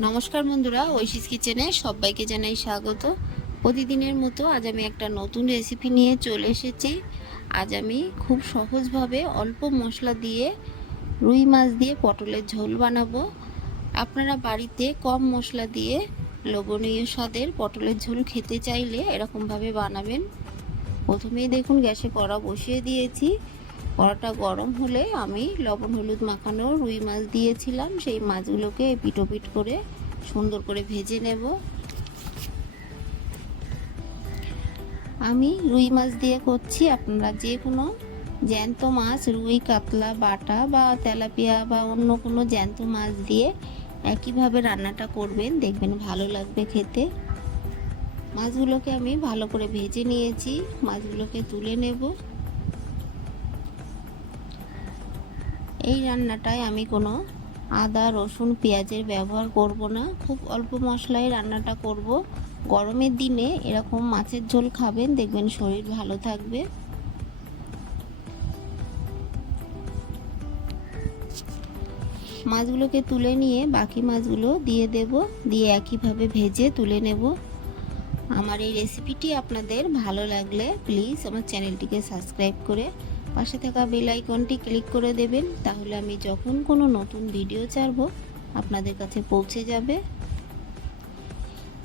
নমস্কার বন্ধুরা, ঐশিস কিচেনে সবাইকে জানাই স্বাগত। প্রতিদিনের মতো আজ আমি একটা নতুন রেসিপি নিয়ে চলে এসেছি। আজ আমি খুব সহজভাবে অল্প মশলা দিয়ে রুই মাছ দিয়ে পটলের ঝোল বানাবো। আপনারা বাড়িতে কম মশলা দিয়ে লবণীয় স্বাদের পটলের ঝোল খেতে চাইলে এরকমভাবে বানাবেন। প্রথমেই দেখুন, গ্যাসে কড়া বসিয়ে দিয়েছি। কড়াটা গরম হলে আমি লবণ, হলুদ মাখানো রুই মাছ দিয়েছিলাম। সেই মাছগুলোকে পিটোপিট করে সুন্দর করে ভেজে নেব। আমি রুই মাছ দিয়ে করছি। আপনারা যে কোনো জ্যান্ত মাছ, রুই, কাতলা, বাটা বা তেলাপিয়া বা অন্য কোনো জ্যান্ত মাছ দিয়ে একইভাবে রান্নাটা করবেন। দেখবেন ভালো লাগবে খেতে। মাছগুলোকে আমি ভালো করে ভেজে নিয়েছি। মাছগুলোকে তুলে নেব। এই রান্নাটায় আমি কোনো আদা, রসুন, পেঁয়াজের ব্যবহার করব না। খুব অল্প মশলায় রান্নাটা করব। গরমের দিনে এরকম মাছের ঝোল খাবেন, দেখবেন শরীর ভালো থাকবে। মাছগুলোকে তুলে নিয়ে বাকি মাছগুলো দিয়ে দেব। দিয়ে একইভাবে ভেজে তুলে নেব। আমার এই রেসিপিটি আপনাদের ভালো লাগলে প্লিজ আমার চ্যানেলটিকে সাবস্ক্রাইব করে পাশে থাকা বেল আইকনটি ক্লিক করে দেবেন, তাহলে আমি যখন কোনো নতুন ভিডিও ছাড়ব, আপনাদের কাছে পৌঁছে যাবে।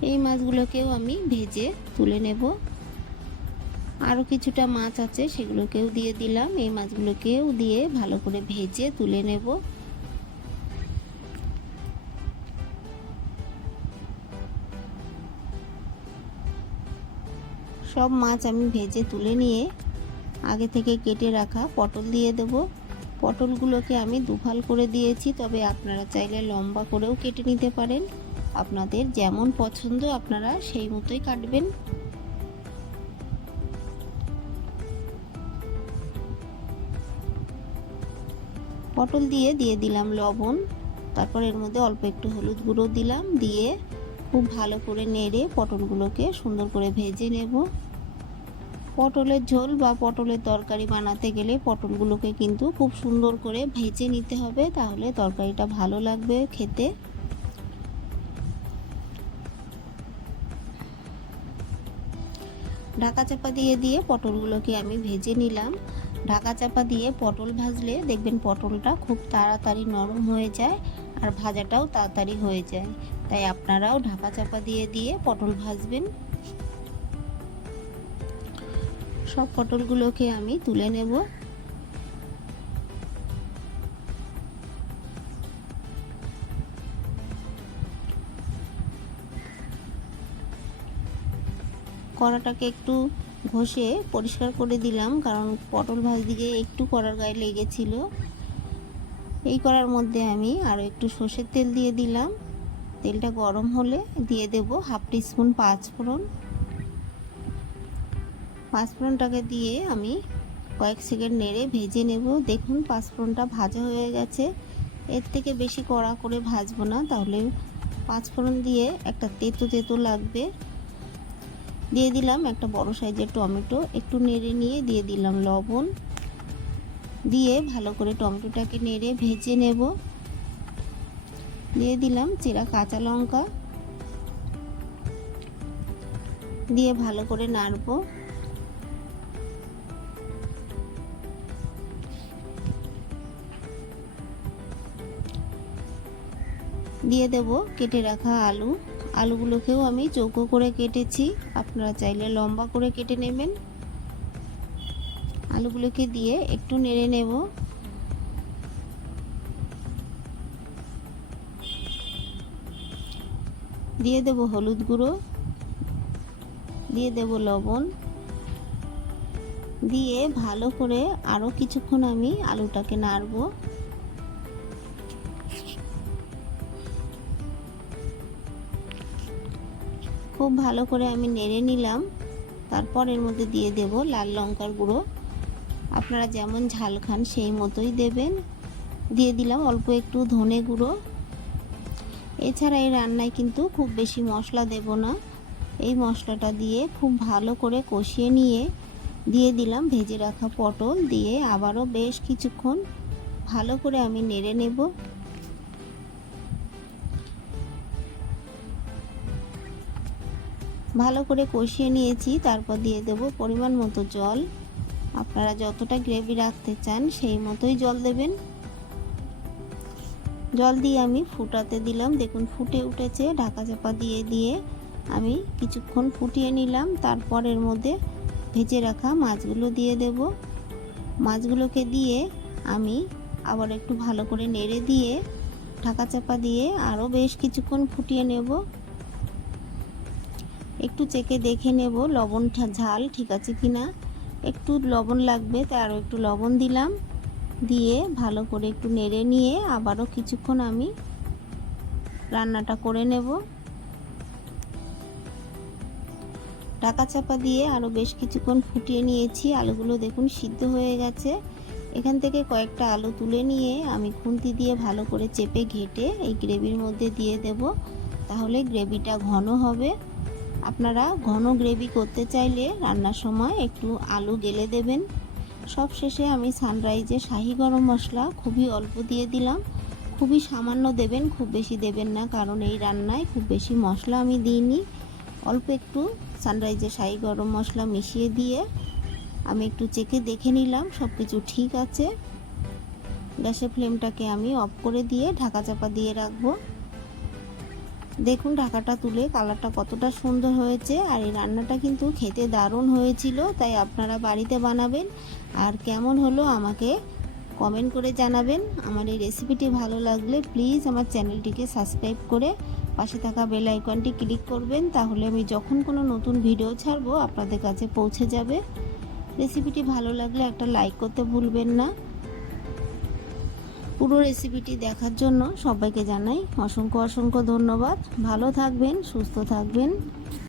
এই মাছগুলোকেও আমি ভেজে তুলে নেব। আরও কিছুটা মাছ আছে, সেগুলোকেও দিয়ে দিলাম। এই মাছগুলোকেও দিয়ে ভালো করে ভেজে তুলে নেব। সব মাছ আমি ভেজে তুলে নিয়ে আগে থেকে কেটে রাখা পটল দিয়ে দেব। পটলগুলোকে আমি দুফাল করে দিয়েছি, তবে আপনারা চাইলে লম্বা করেও কেটে নিতে পারেন। আপনাদের যেমন পছন্দ আপনারা সেই মতোই কাটবেন। পটল দিয়ে দিয়ে দিলাম লবণ, তারপর এর মধ্যে অল্প একটু হলুদ গুঁড়ো দিলাম, দিয়ে খুব ভালো করে নেড়ে পটলগুলোকে সুন্দর করে ভেজে নেব। পটলের ঝোল বা পটলের তরকারি বানাতে গেলে পটলগুলোকে কিন্তু খুব সুন্দর করে ভেজে নিতে হবে, তাহলে তরকারিটা ভালো লাগবে খেতে। ঢাকা চাপা দিয়ে দিয়ে পটলগুলোকে আমি ভেজে নিলাম। ঢাকা চাপা দিয়ে পটল ভাজলে দেখবেন পটলটা খুব তাড়াতাড়ি নরম হয়ে যায় আর ভাজাটাও তাড়াতাড়ি হয়ে যায়। তাই আপনারাও ঢাকা চাপা দিয়ে দিয়ে পটল ভাজবেন। সব পটলগুলোকে আমি তুলে নেব। কড়াটাকে একটু ঘষে পরিষ্কার করে দিলাম, কারণ পটল ভাজ দিকে একটু কড়ার গায়ে লেগেছিল। এই কড়ার মধ্যে আমি আরও একটু সর্ষের তেল দিয়ে দিলাম। তেলটা গরম হলে দিয়ে দেব হাফ টিস্পুন পাঁচ ফোড়ন। পাঁচফোড়নটাকে দিয়ে আমি কয়েক সেকেন্ড নেড়ে ভেজে নেব। দেখুন, পাঁচফোড়নটা ভাজা হয়ে গেছে। এর থেকে বেশি কড়া করে ভাজবো না, তাহলে পাঁচফোড়ন দিয়ে একটা তেতো তেতো লাগবে। দিয়ে দিলাম একটা বড় সাইজের টমেটো। একটু নেড়ে নিয়ে দিয়ে দিলাম লবণ। দিয়ে ভালো করে টমেটোটাকে নেড়ে ভেজে নেব। দিয়ে দিলাম চেরা কাঁচা লঙ্কা। দিয়ে ভালো করে নাড়বো। দিয়ে দেব, কেটে রাখা আলু। আলুগুলোকেও আমি চৌকো করে কেটেছি। আপনারা চাইলে লম্বা করে কেটে নেবেন। আলুগুলোকে দিয়ে একটু নেড়ে নেব। দিয়ে দেব হলুদ গুঁড়ো। দিয়ে দেব লবণ। দিয়ে ভালো করে আরও কিছুক্ষণ আমি আলুটাকে নাড়বো। খুব ভালো করে আমি নেড়ে নিলাম। তারপর এর মধ্যে দিয়ে দেব লাল লঙ্কার গুঁড়ো। আপনারা যেমন ঝাল খান সেই মতোই দেবেন। দিয়ে দিলাম অল্প একটু ধনে গুঁড়ো। এছাড়া এই রান্নায় কিন্তু খুব বেশি মশলা দেব না। এই মশলাটা দিয়ে খুব ভালো করে কষিয়ে নিয়ে দিয়ে দিলাম ভেজে রাখা পটল। দিয়ে আবারও বেশ কিছুক্ষণ ভালো করে আমি নেড়ে নেব। ভালো করে কষিয়ে নিয়েছি, তারপর দিয়ে দেব পরিমাণ মতো জল। আপনারা যতটা গ্রেভি রাখতে চান সেই মতোই জল দেবেন। জল দিয়ে আমি ফুটাতে দিলাম। দেখুন, ফুটে উঠেছে। ঢাকা চাপা দিয়ে দিয়ে আমি কিছুক্ষণ ফুটিয়ে নিলাম। তারপর এর মধ্যে ভেজে রাখা মাছগুলো দিয়ে দেব। মাছগুলোকে দিয়ে আমি আবার একটু ভালো করে নেড়ে দিয়ে ঢাকা চাপা দিয়ে আরও বেশ কিছুক্ষণ ফুটিয়ে নেব। একটু চেকে দেখে নেব লবণ ঝাল, ঠিক আছে কি না একটু লবণ লাগবে, তাই আরও একটু লবণ দিলাম। দিয়ে ভালো করে একটু নেড়ে নিয়ে আবারও কিছুক্ষণ আমি রান্নাটা করে নেব। ঢাকা চাপা দিয়ে আরও বেশ কিছুক্ষণ ফুটিয়ে নিয়েছি। আলুগুলো দেখুন সিদ্ধ হয়ে গেছে। এখান থেকে কয়েকটা আলু তুলে নিয়ে আমি খুন্তি দিয়ে ভালো করে চেপে ঘেটে এই গ্রেভির মধ্যে দিয়ে দেব। তাহলে গ্রেভিটা ঘন হবে। আপনারা ঘন গ্রেভি করতে চাইলে রান্নার সময় একটু আলু গেলে দেবেন। সব শেষে আমি সানরাইজে শাহি গরম মশলা খুবই অল্প দিয়ে দিলাম। খুবই সামান্য দেবেন, খুব বেশি দেবেন না, কারণ এই রান্নায় খুব বেশি মশলা আমি দিইনি। অল্প একটু সানরাইজে শাহি গরম মশলা মিশিয়ে দিয়ে আমি একটু চেকে দেখে নিলাম সব কিছু ঠিক আছে। গ্যাসের ফ্লেমটাকে আমি অফ করে দিয়ে ঢাকা চাপা দিয়ে রাখব। দেখুন ঢাকাটা তুলে কালারটা কতটা সুন্দর হয়েছে আর এই রান্নাটা কিন্তু খেতে দারুণ হয়েছিল, তাই আপনারা বাড়িতে বানাবেন। আর কেমন হলো আমাকে কমেন্ট করে জানাবেন। আমার এই রেসিপিটি ভালো লাগলে প্লিজ আমার চ্যানেলটিকে সাবস্ক্রাইব করে পাশে থাকা বেল আইকনটি ক্লিক করবেন, তাহলে আমি যখন কোনো নতুন ভিডিও ছাড়বো আপনাদের কাছে পৌঁছে যাবে। রেসিপিটি ভালো লাগলে একটা লাইক করতে ভুলবেন না। পুরো রেসিপিটি দেখার জন্য সবাইকে জানাই অসংখ্য অসংখ্য ধন্যবাদ। ভালো থাকবেন সুস্থ থাকবেন।